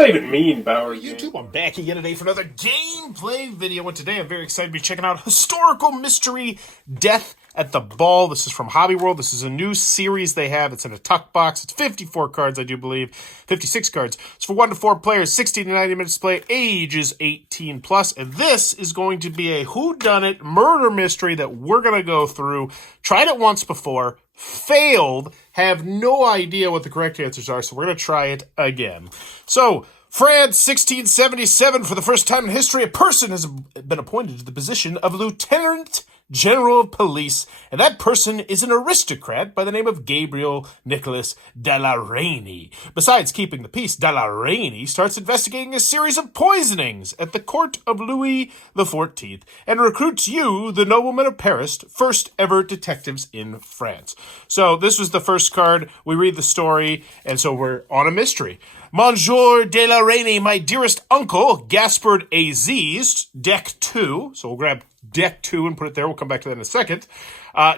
that even mean, Bauer? YouTube, I'm back again today for another gameplay video, and today I'm very excited to be checking out Historical Mystery Death at the Ball. This is from Hobby World. This is a new series they have. It's in a tuck box. It's 54 cards, I do believe. 56 cards. It's for 1 to 4 players, 60 to 90 minutes to play, ages 18 plus. And this is going to be a whodunit murder mystery that we're going to go through. Tried it once before, failed, have no idea what the correct answers are, so we're going to try it again. So, France, 1677, for the first time in history, a person has been appointed to the position of Lieutenant General of Police, and that person is an aristocrat by the name of Gabriel Nicholas Delareynie. Besides keeping the peace, Delareynie starts investigating a series of poisonings at the court of Louis XIV and recruits you, the nobleman of Paris, first ever detectives in France. So this was the first card. We read the story, and so we're on a mystery. Monsieur Delareynie, my dearest uncle, Gaspard Aziz, deck 2, so we'll grab deck 2 and put it there, we'll come back to that in a second,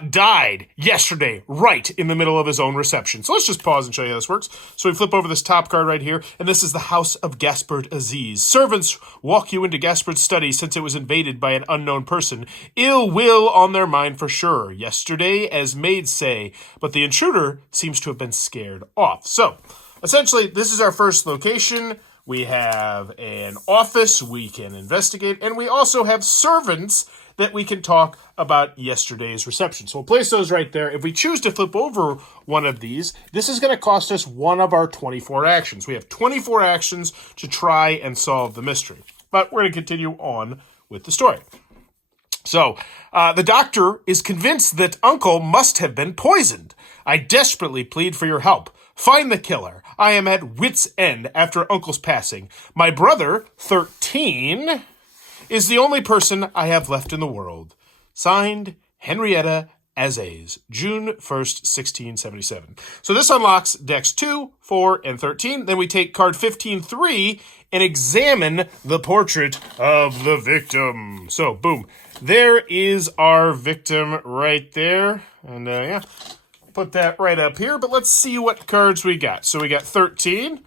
died yesterday, right in the middle of his own reception. So let's just pause and show you how this works. So we flip over this top card right here, and this is the house of Gaspard Aziz. Servants walk you into Gaspard's study since it was invaded by an unknown person. Ill will on their mind for sure. Yesterday, as maids say, but the intruder seems to have been scared off. So, essentially, this is our first location. We have an office we can investigate, and we also have servants that we can talk about yesterday's reception. So we'll place those right there. If we choose to flip over one of these, this is going to cost us one of our 24 actions. We have 24 actions to try and solve the mystery. But we're going to continue on with the story. So, the doctor is convinced that Uncle must have been poisoned. I desperately plead for your help. Find the killer. I am at wit's end after Uncle's passing. My brother, 13, is the only person I have left in the world. Signed, Henrietta Aziz, June 1st, 1677. So this unlocks decks 2, 4, and 13. Then we take card 15-3 and examine the portrait of the victim. So, boom. There is our victim right there. And, yeah. Put that right up here, but let's see what cards we got. So we got 13.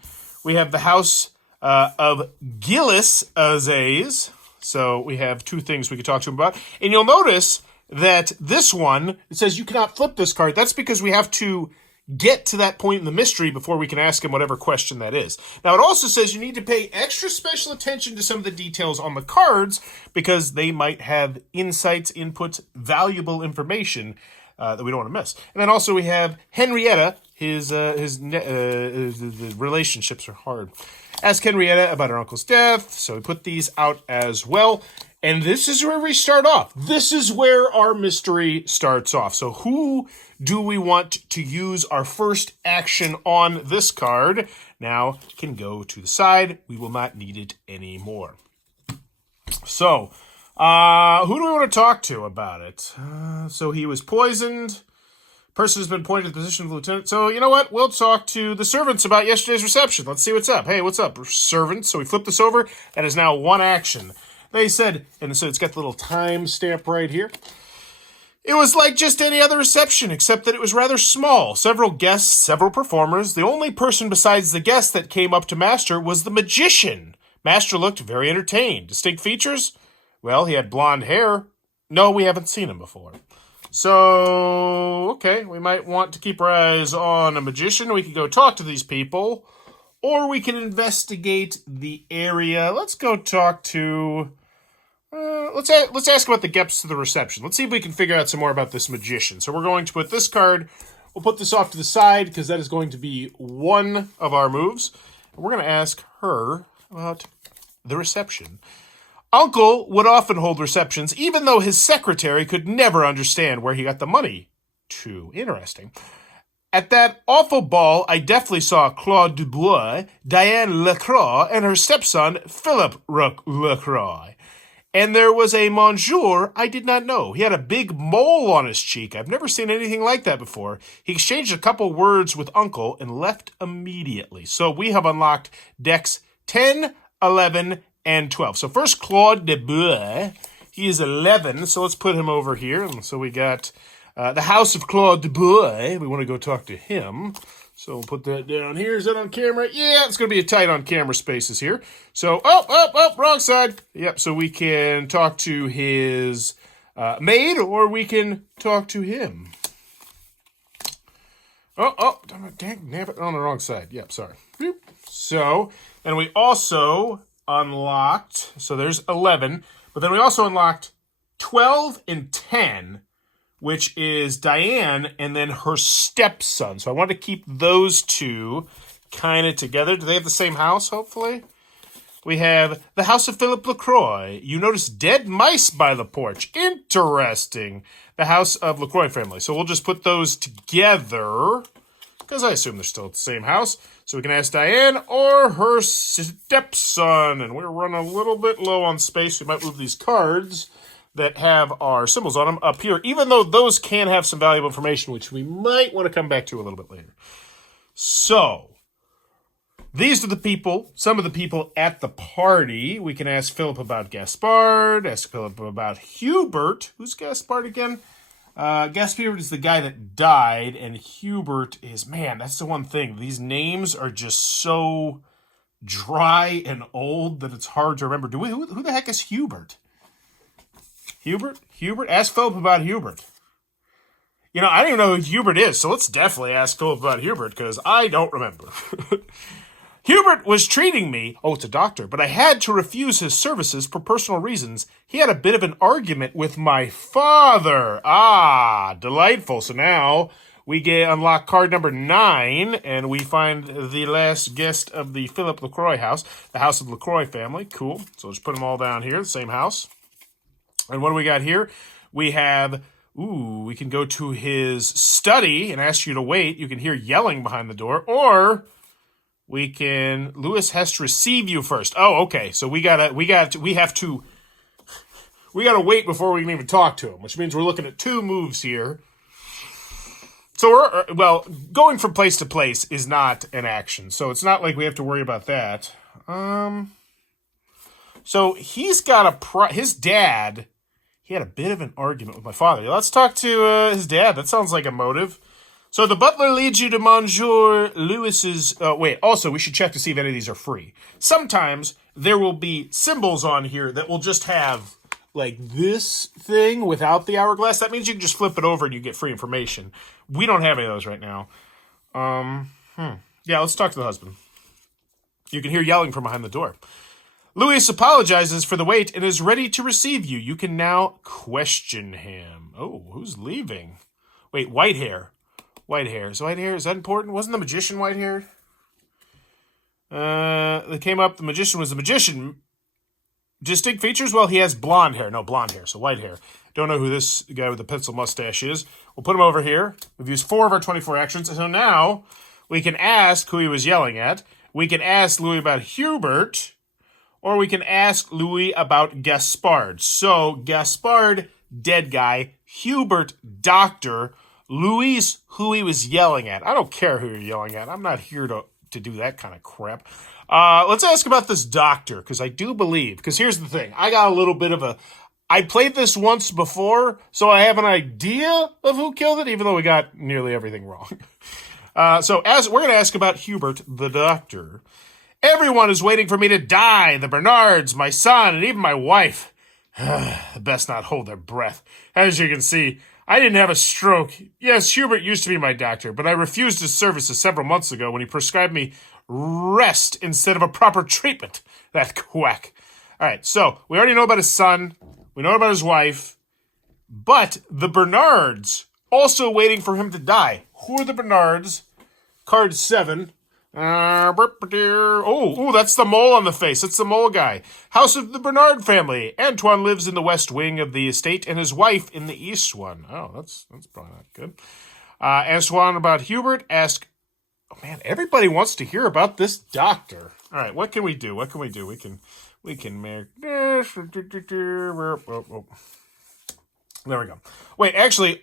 We have the house of Gillis Aziz. So we have two things we could talk to him about. And you'll notice that this one, it says you cannot flip this card. That's because we have to get to that point in the mystery before we can ask him whatever question that is. Now, it also says you need to pay extra special attention to some of the details on the cards because they might have insights, inputs, valuable information that we don't want to miss. And then also we have Henrietta. His relationships are hard. Ask Henrietta about her uncle's death. So we put these out as well. And this is where we start off. This is where our mystery starts off. So who do we want to use our first action on this card? Now can go to the side. We will not need it anymore. So, who do we want to talk to about it? So he was poisoned. Person has been appointed to the position of lieutenant. So, you know what? We'll talk to the servants about yesterday's reception. Let's see what's up. Hey, what's up, servants? So we flip this over. That is now one action. They said, and so it's got the little time stamp right here. It was like just any other reception, except that it was rather small. Several guests, several performers. The only person besides the guest that came up to Master was the magician. Master looked very entertained. Distinct features? Well, he had blonde hair. No, we haven't seen him before. So, okay, we might want to keep our eyes on a magician. We could go talk to these people, or we can investigate the area. Let's go talk to... let's ask about the guests to the reception. Let's see if we can figure out some more about this magician. So we're going to put this card... We'll put this off to the side, because that is going to be one of our moves. And we're going to ask her about the reception. Uncle would often hold receptions, even though his secretary could never understand where he got the money. Too interesting. At that awful ball, I definitely saw Claude Dubois, Diane Lacroix, and her stepson, Philip Lacroix. And there was a monsieur I did not know. He had a big mole on his cheek. I've never seen anything like that before. He exchanged a couple words with Uncle and left immediately. So we have unlocked decks 10, 11, and 12. So first, Claude Dubois. He is 11, so let's put him over here. And so we got the house of Claude Dubois. We want to go talk to him. So we'll put that down here. Is that on camera? Yeah, it's going to be a tight on camera spaces here. So, wrong side. Yep, so we can talk to his maid, or we can talk to him. Dang it, on the wrong side. Yep, sorry. So, then we also unlocked, so there's 11, but then we also unlocked 12 and 10, which is Diane and then her stepson. So I want to keep those two kind of together. Do they have the same house, hopefully? We have the house of Philip LaCroix. You notice dead mice by the porch. Interesting. The house of LaCroix family. So we'll just put those together, because I assume they're still at the same house. So we can ask Diane or her stepson. And we're running a little bit low on space. We might move these cards that have our symbols on them up here, even though those can have some valuable information, which we might want to come back to a little bit later. So, these are the people, some of the people at the party. We can ask Philip about Gaspard, ask Philip about Hubert. Who's Gaspard again? Gaspard is the guy that died, and Hubert is, man, that's the one thing. These names are just so dry and old that it's hard to remember. Who the heck is Hubert? Hubert? Ask Philip about Hubert. You know, I don't even know who Hubert is, so let's definitely ask Philip about Hubert, because I don't remember. Hubert was treating me, it's a doctor, but I had to refuse his services for personal reasons. He had a bit of an argument with my father. Delightful. So now we unlock card number 9, and we find the last guest of the Philip LaCroix house, the house of the LaCroix family. Cool. So let's put them all down here, the same house. And what do we got here? We have, we can go to his study and ask you to wait. You can hear yelling behind the door. Or Lewis has to receive you first. Oh, okay. So we have to wait before we can even talk to him, which means we're looking at 2 moves here. So going from place to place is not an action. So it's not like we have to worry about that. So he's got his dad. He had a bit of an argument with my father. Let's talk to his dad. That sounds like a motive. So the butler leads you to Monsieur Lewis's... also, we should check to see if any of these are free. Sometimes there will be symbols on here that will just have, like, this thing without the hourglass. That means you can just flip it over and you get free information. We don't have any of those right now. Yeah, let's talk to the husband. You can hear yelling from behind the door. Louis apologizes for the wait and is ready to receive you. You can now question him. Oh, who's leaving? Wait, white hair. White hair. Is that important? Wasn't the magician white haired? They came up, the magician was the magician. Distinct features? Well, he has blonde hair. No, blonde hair, so white hair. Don't know who this guy with the pencil mustache is. We'll put him over here. We've used 4 of our 24 actions. So now we can ask who he was yelling at. We can ask Louis about Hubert. Or we can ask Louis about Gaspard. So, Gaspard, dead guy. Hubert, doctor. Louis, who he was yelling at. I don't care who you're yelling at. I'm not here to do that kind of crap. Let's ask about this doctor, because I do believe... Because here's the thing. I got a little bit of a... I played this once before, so I have an idea of who killed it, even though we got nearly everything wrong. So, we're going to ask about Hubert, the doctor. Everyone is waiting for me to die. The Bernards, my son, and even my wife. Best not hold their breath. As you can see, I didn't have a stroke. Yes, Hubert used to be my doctor, but I refused his services several months ago when he prescribed me rest instead of a proper treatment. That quack. All right, so we already know about his son. We know about his wife. But the Bernards also waiting for him to die. Who are the Bernards? Card 7. That's the mole on the face. It's the mole guy. House of the Bernard family. Antoine lives in the west wing of the estate and his wife in the east one. Oh, that's probably not good. Antoine about Hubert. Ask... Oh, man, everybody wants to hear about this doctor. All right, what can we do? We can make this. There we go. Wait, actually,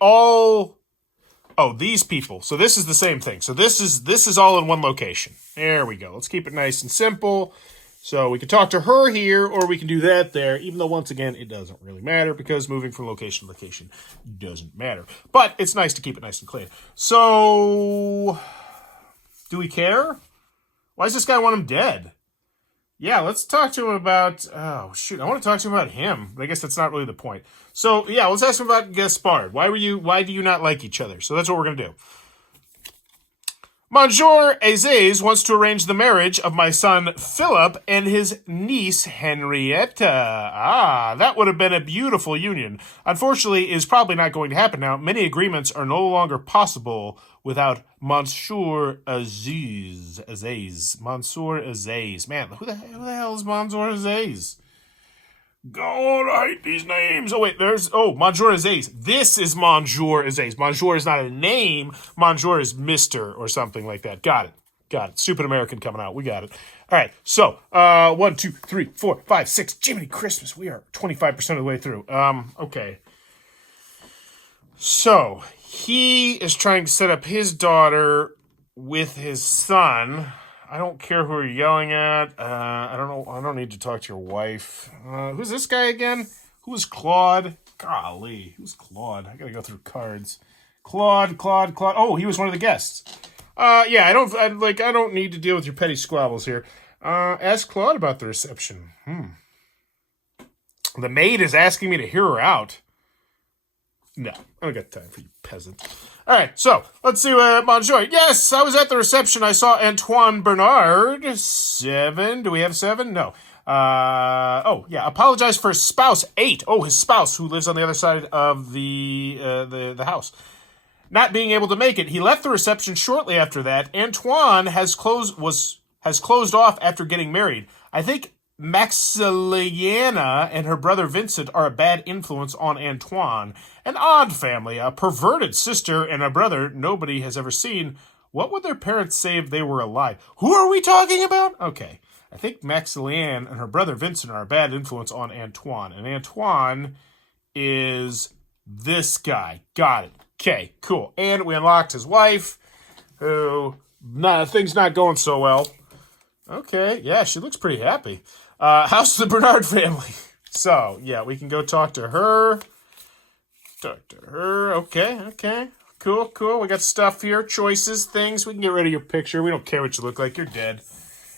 these people. So this is the same thing. So this is all in one location. There we go. Let's keep it nice and simple. So we can talk to her here, or we can do that there, even though, once again, it doesn't really matter because moving from location to location doesn't matter. But it's nice to keep it nice and clean. So Do we care? Why does this guy want him dead? Yeah, let's talk to him about... Oh, shoot. I want to talk to him about him. But I guess that's not really the point. So, yeah, let's ask him about Gaspard. Why do you not like each other? So that's what we're going to do. Monsieur Aziz wants to arrange the marriage of my son Philip and his niece Henrietta. Ah, that would have been a beautiful union. Unfortunately, it is probably not going to happen now. Many agreements are no longer possible without Monsieur Aziz. Monsieur Aziz. Man, who the hell is Monsieur Aziz? God, I hate these names. Oh, wait, Monsieur Aziz. This is Monsieur Aziz. Monsieur is not a name. Monsieur is Mr. or something like that. Got it. Stupid American coming out. We got it. All right, so, 1, 2, 3, 4, 5, 6. Jiminy Christmas. We are 25% of the way through. Okay. So, he is trying to set up his daughter with his son. I don't care who you're yelling at. I don't know. I don't need to talk to your wife. Who's this guy again? Who's Claude? Golly, who's Claude? I gotta go through cards. Claude. Oh, he was one of the guests. Yeah, I don't need to deal with your petty squabbles here. Ask Claude about the reception. The maid is asking me to hear her out. No, I don't got time for you, peasant. All right, so let's see what Monsieur. Yes, I was at the reception. I saw Antoine Bernard. 7. Do we have 7? No. Oh, yeah. Apologize for his spouse. 8. Oh, his spouse who lives on the other side of the house. Not being able to make it. He left the reception shortly after that. Antoine has closed off after getting married. I think Maximiliana and her brother Vincent are a bad influence on Antoine. An odd family, a perverted sister and a brother nobody has ever seen. What would their parents say if they were alive? Who are we talking about? Okay. I think Maximiliana and her brother Vincent are a bad influence on Antoine. And Antoine is this guy. Got it. Okay, cool. And we unlocked his wife, who, things not going so well. Okay, yeah, she looks pretty happy. How's the Bernard family? So, yeah, we can go talk to her. Okay. Cool. We got stuff here, choices, things. We can get rid of your picture. We don't care what you look like. You're dead.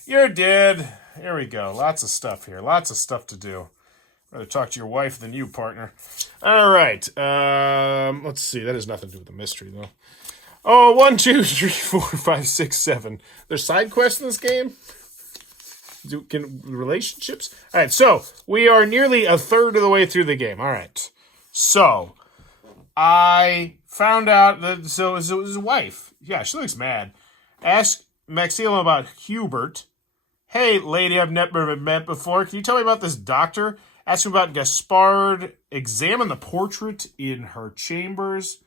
Here we go. Lots of stuff here. Lots of stuff to do. Rather talk to your wife than you, partner. All right. Let's see. That has nothing to do with the mystery, though. Oh, 1, 2, 3, 4, 5, 6, 7. There's side quests in this game? Relationships? All right, so we are nearly a third of the way through the game. All right. So I found out that it was his wife. Yeah, she looks mad. Ask Maxime about Hubert. Hey, lady I've never met before. Can you tell me about this doctor? Ask him about Gaspard. Examine the portrait in her chambers.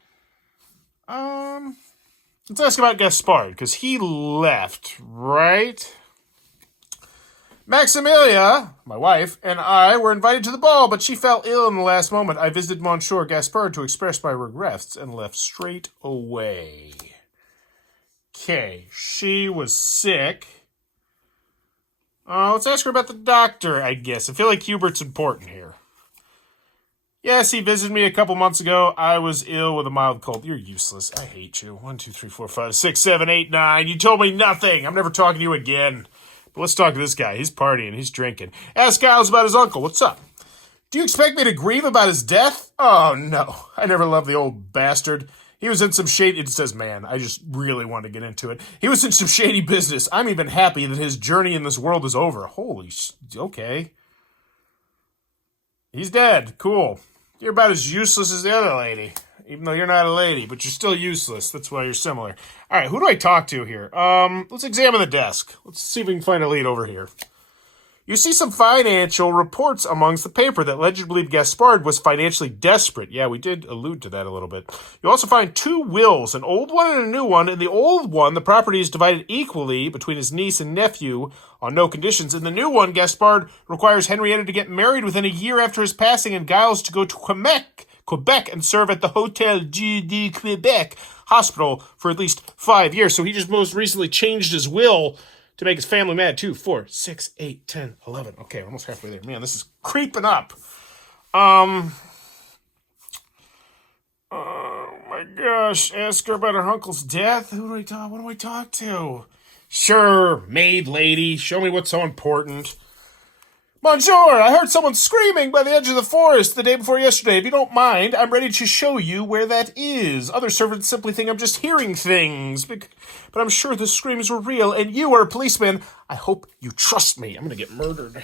Let's ask about Gaspard, because he left, right? Maximilia, my wife, and I were invited to the ball, but she fell ill in the last moment. I visited Monsieur Gaspard to express my regrets and left straight away. Okay, she was sick. Let's ask her about the doctor, I guess. I feel like Hubert's important here. Yes, he visited me a couple months ago. I was ill with a mild cold. You're useless. I hate you. 1, 2, 3, 4, 5, 6, 7, 8, 9. You told me nothing. I'm never talking to you again. But let's talk to this guy. He's partying. He's drinking. Ask Giles about his uncle. What's up? Do you expect me to grieve about his death? Oh, no. I never loved the old bastard. He was in some shady... It says, man, I just really want to get into it. He was in some shady business. I'm even happy that his journey in this world is over. Okay. He's dead. Cool. You're about as useless as the other lady. Even though you're not a lady, but you're still useless. That's why you're similar. All right, who do I talk to here? Let's examine the desk. Let's see if we can find a lead over here. You see some financial reports amongst the paper that led you to believe Gaspard was financially desperate. Yeah, we did allude to that a little bit. You also find 2 wills, an old one and a new one. In the old one, the property is divided equally between his niece and nephew on no conditions. In the new one, Gaspard requires Henrietta to get married within a year after his passing and Giles to go to Quebec and serve at the Hôtel de Quebec hospital for at least 5 years. So he just most recently changed his will to make his family mad. 2, 4, 6, 8, 10, 11. Okay, almost halfway there. Man, this is creeping up. Oh my gosh. Ask her about her uncle's death. What do I talk to? Sure, maid lady, show me what's so important. Monsieur, I heard someone screaming by the edge of the forest the day before yesterday. If you don't mind, I'm ready to show you where that is. Other servants simply think I'm just hearing things, but I'm sure the screams were real, and you are a policeman. I hope you trust me. I'm going to get murdered.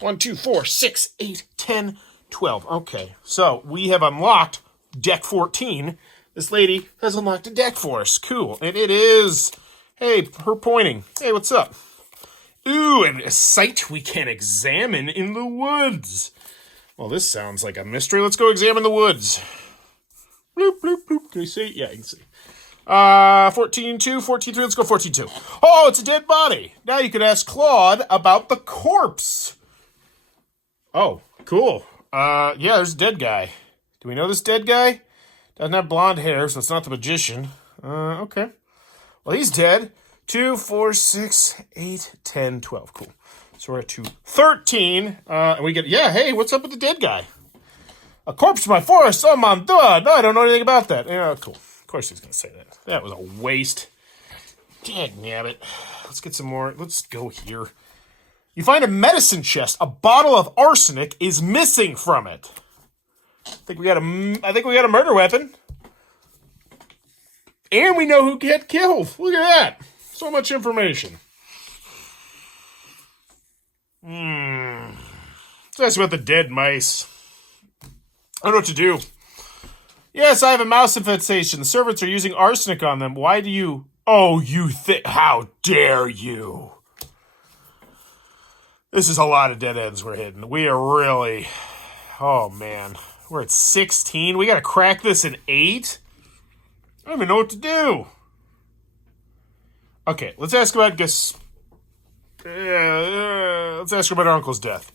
1, 2, 4, 6, 8, 10, 12. Okay, so we have unlocked deck 14. This lady has unlocked a deck for us. Cool, and it is... Hey, her pointing. Hey, what's up? Ooh, and a site we can examine in the woods. Well, this sounds like a mystery. Let's go examine the woods. Bloop, bloop, bloop. Can you see? Yeah, you can see. 14-2, 14-3. Let's go 14-2. Oh, it's a dead body. Now you could ask Claude about the corpse. Oh, cool. Yeah, there's a dead guy. Do we know this dead guy? Doesn't have blonde hair, so it's not the magician. Okay. Well, he's dead. 2, 4, 6, 8, 10, 12. Cool. So we're at 213. And we get, yeah, hey, what's up with the dead guy? A corpse in my forest? Oh, my God. No, I don't know anything about that. Yeah, cool. Of course he's going to say that. That was a waste. Dagnabbit. Let's get some more. Let's go here. You find a medicine chest. A bottle of arsenic is missing from it. I think we got a murder weapon. And we know who got killed. Look at that. So much information. Let's ask about the dead mice. I don't know what to do. Yes, I have a mouse infestation. The servants are using arsenic on them. Why do you... Oh, you think... How dare you? This is a lot of dead ends we're hitting. We are really... Oh, man. We're at 16. We got to crack this in 8? I don't even know what to do. Okay, let's ask about let's ask about our uncle's death.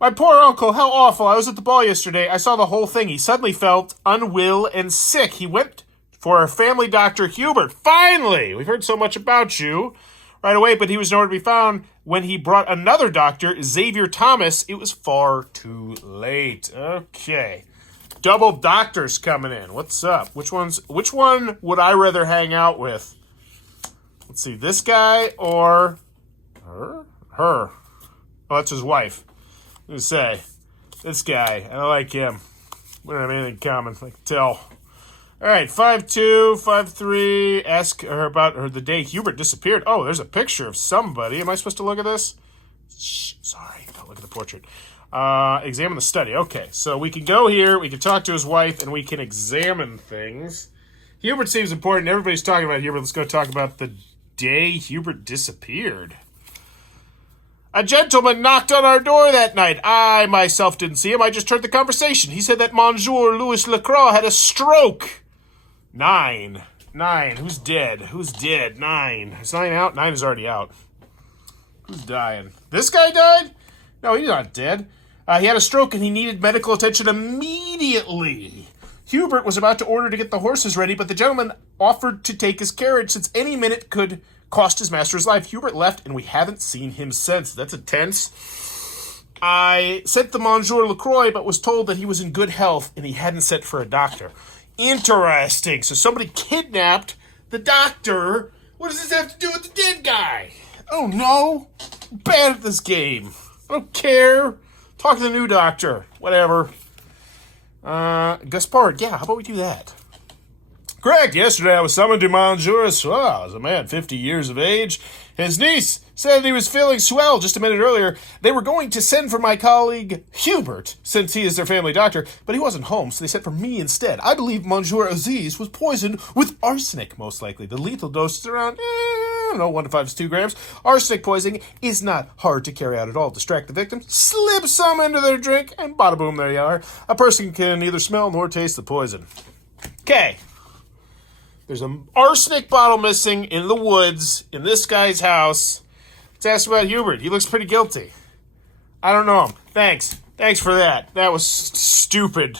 My poor uncle, how awful. I was at the ball yesterday. I saw the whole thing. He suddenly felt unwell and sick. He went for a family doctor, Hubert. Finally! We've heard so much about you right away, but he was nowhere to be found. When he brought another doctor, Xavier Thomas, it was far too late. Okay. Double doctors coming in. What's up? Which one would I rather hang out with? Let's see, this guy or her? Her. Oh, that's his wife. I'm going to say, this guy, I like him. We don't have anything in common, I can tell. All right, 5-2, 5-3. Ask her about the day Hubert disappeared. Oh, there's a picture of somebody. Am I supposed to look at this? Shh, sorry, don't look at the portrait. Examine the study. Okay, so we can go here, we can talk to his wife, and we can examine things. Hubert seems important. Everybody's talking about Hubert. Let's go talk about the day Hubert disappeared. A gentleman knocked on our door that night. I myself didn't see him. I just heard the conversation. He said that Monsieur Louis Lacroix had a stroke. 9. Who's dead? 9. Is 9 out? 9 is already out. Who's dying? This guy died? No, he's not dead. He had a stroke and he needed medical attention immediately. Hubert was about to order to get the horses ready, but the gentleman offered to take his carriage since any minute could cost his master's life. Hubert left, and we haven't seen him since. That's intense. I sent the Monsieur Lacroix, but was told that he was in good health, and he hadn't sent for a doctor. Interesting. So somebody kidnapped the doctor. What does this have to do with the dead guy? Oh, no. I'm bad at this game. I don't care. Talk to the new doctor. Whatever. Gaspard, yeah, how about we do that? Correct. Yesterday I was summoned to Monsieur Soir. As a man 50 years of age. His niece said he was feeling swell just a minute earlier. They were going to send for my colleague Hubert, since he is their family doctor, but he wasn't home, so they sent for me instead. I believe Monsieur Aziz was poisoned with arsenic, most likely. The lethal dose is around, 1 to 5 is 2 grams. Arsenic poisoning is not hard to carry out at all. Distract the victim, slip some into their drink, and bada boom, there you are. A person can neither smell nor taste the poison. Okay. There's an arsenic bottle missing in the woods in this guy's house. Let's ask about Hubert. He looks pretty guilty. I don't know him. Thanks. Thanks for that. That was stupid.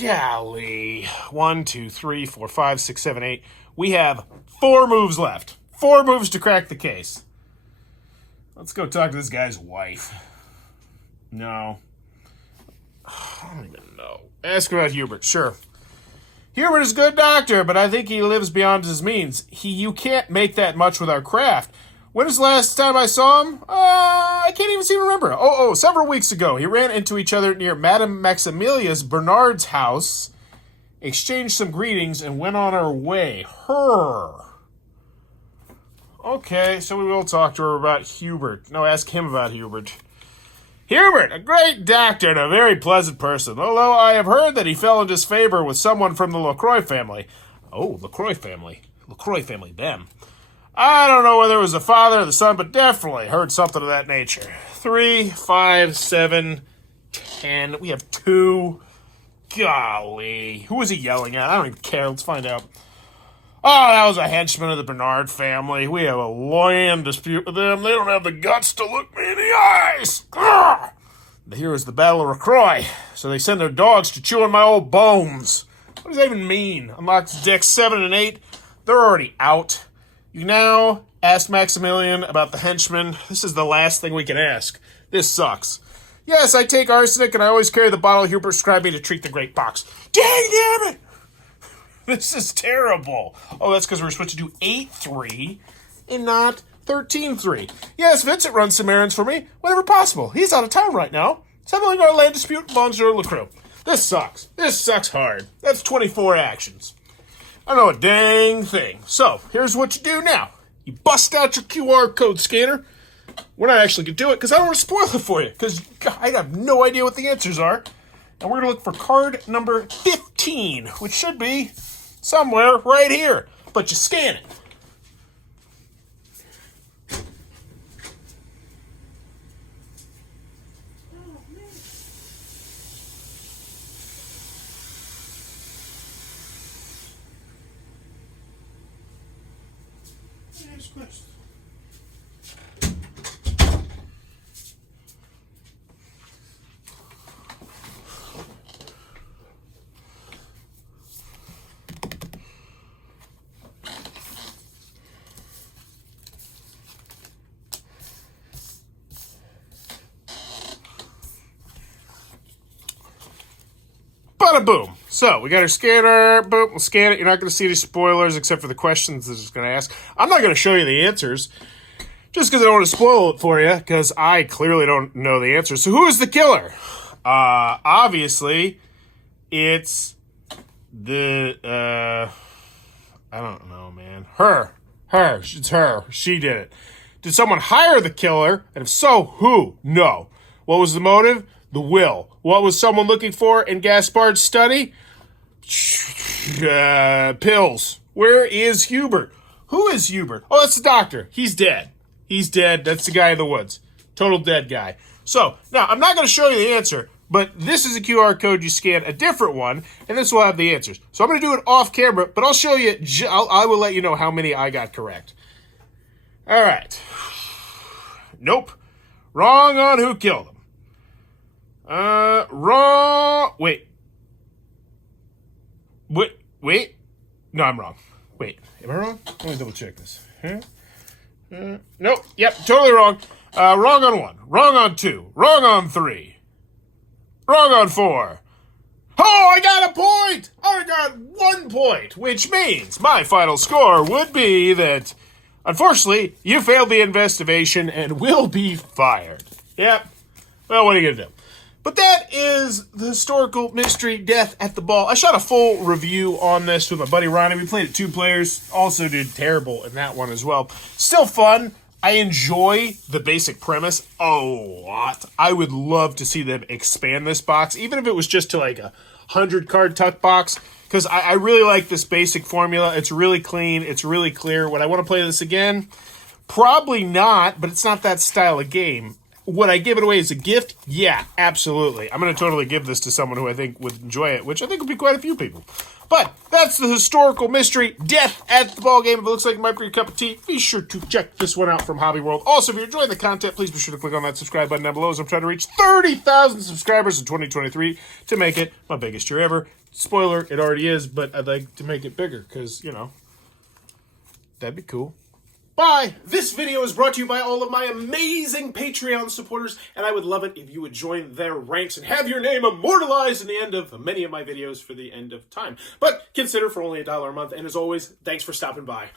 Golly. 1, 2, 3, 4, 5, 6, 7, 8. We have 4 moves left. 4 moves to crack the case. Let's go talk to this guy's wife. No. I don't even know. Ask about Hubert. Sure. Hubert is a good doctor, but I think he lives beyond his means. You can't make that much with our craft. When was the last time I saw him? I can't even seem to remember. Several weeks ago. He ran into each other near Madame Maximilia's Bernard's house, exchanged some greetings, and went on our way. Her. Okay, so we will talk to her about Hubert. No, ask him about Hubert. Hubert, a great doctor and a very pleasant person, although I have heard that he fell in disfavor with someone from the LaCroix family. Oh, LaCroix family. LaCroix family, them. I don't know whether it was the father or the son, but definitely heard something of that nature. 3, 5, 7, 10. We have 2. Golly. Who was he yelling at? I don't even care. Let's find out. Oh, that was a henchman of the Bernard family. We have a land dispute with them. They don't have the guts to look me in the eyes. Grr! Here is the Battle of LaCroix. So they send their dogs to chew on my old bones. What does that even mean? Unlocked decks 7 and 8. They're already out. You now ask Maximilian about the henchman. This is the last thing we can ask. This sucks. Yes, I take arsenic, and I always carry the bottle Hubert prescribed me to treat the great pox. Dang damn it! This is terrible. Oh, that's because we're supposed to do 8-3 and not 13-3. Yes, Vincent runs some errands for me whenever possible. He's out of town right now. Settling our land dispute with Monsieur LaCroix. This sucks. This sucks hard. That's 24 actions. I don't know a dang thing. So, here's what you do now. You bust out your QR code scanner. We're not actually going to do it because I don't want to spoil it for you because I have no idea what the answers are. And we're going to look for card number 15, which should be somewhere right here. But you scan it. Bada boom. So, we got our scanner. Boom. We'll scan it. You're not going to see any spoilers except for the questions that it's going to ask. I'm not going to show you the answers just because I don't want to spoil it for you because I clearly don't know the answers. So, who is the killer? Obviously, it's the, I don't know, man. Her. It's her. She did it. Did someone hire the killer? And if so, who? No. What was the motive? The will. What was someone looking for in Gaspard's study? Pills. Where is Hubert? Who is Hubert? Oh, that's the doctor. He's dead. He's dead. That's the guy in the woods. Total dead guy. So, now, I'm not going to show you the answer, but this is a QR code. You scan a different one, and this will have the answers. So I'm going to do it off camera, but I'll show you. I will let you know how many I got correct. All right. Nope. Wrong on who killed him. Wrong. Wait. No, I'm wrong. Wait, am I wrong? Let me double check this. Nope. Yep, totally wrong. Wrong on 1. Wrong on 2. Wrong on 3. Wrong on 4. Oh, I got a point! I got 1 point, which means my final score would be that, unfortunately, you failed the investigation and will be fired. Yep. Well, what are you going to do? But that is the historical mystery Death at the Ball. I shot a full review on this with my buddy Ronnie. We played it 2 players. Also did terrible in that one as well. Still fun. I enjoy the basic premise a lot. I would love to see them expand this box, even if it was just to like a 100-card tuck box, because I really like this basic formula. It's really clean. It's really clear. Would I want to play this again? Probably not, but it's not that style of game. Would I give it away as a gift? Yeah, absolutely. I'm going to totally give this to someone who I think would enjoy it, which I think would be quite a few people. But that's the historical mystery Death at the Ball game. If it looks like it might be your cup of tea, be sure to check this one out from Hobby World. Also, if you're enjoying the content, please be sure to click on that subscribe button down below as I'm trying to reach 30,000 subscribers in 2023 to make it my biggest year ever. Spoiler, it already is, but I'd like to make it bigger because, you know, that'd be cool. Bye. Bye! This video is brought to you by all of my amazing Patreon supporters, and I would love it if you would join their ranks and have your name immortalized in the end of many of my videos for the end of time. But consider for only $1 a month, and as always, thanks for stopping by.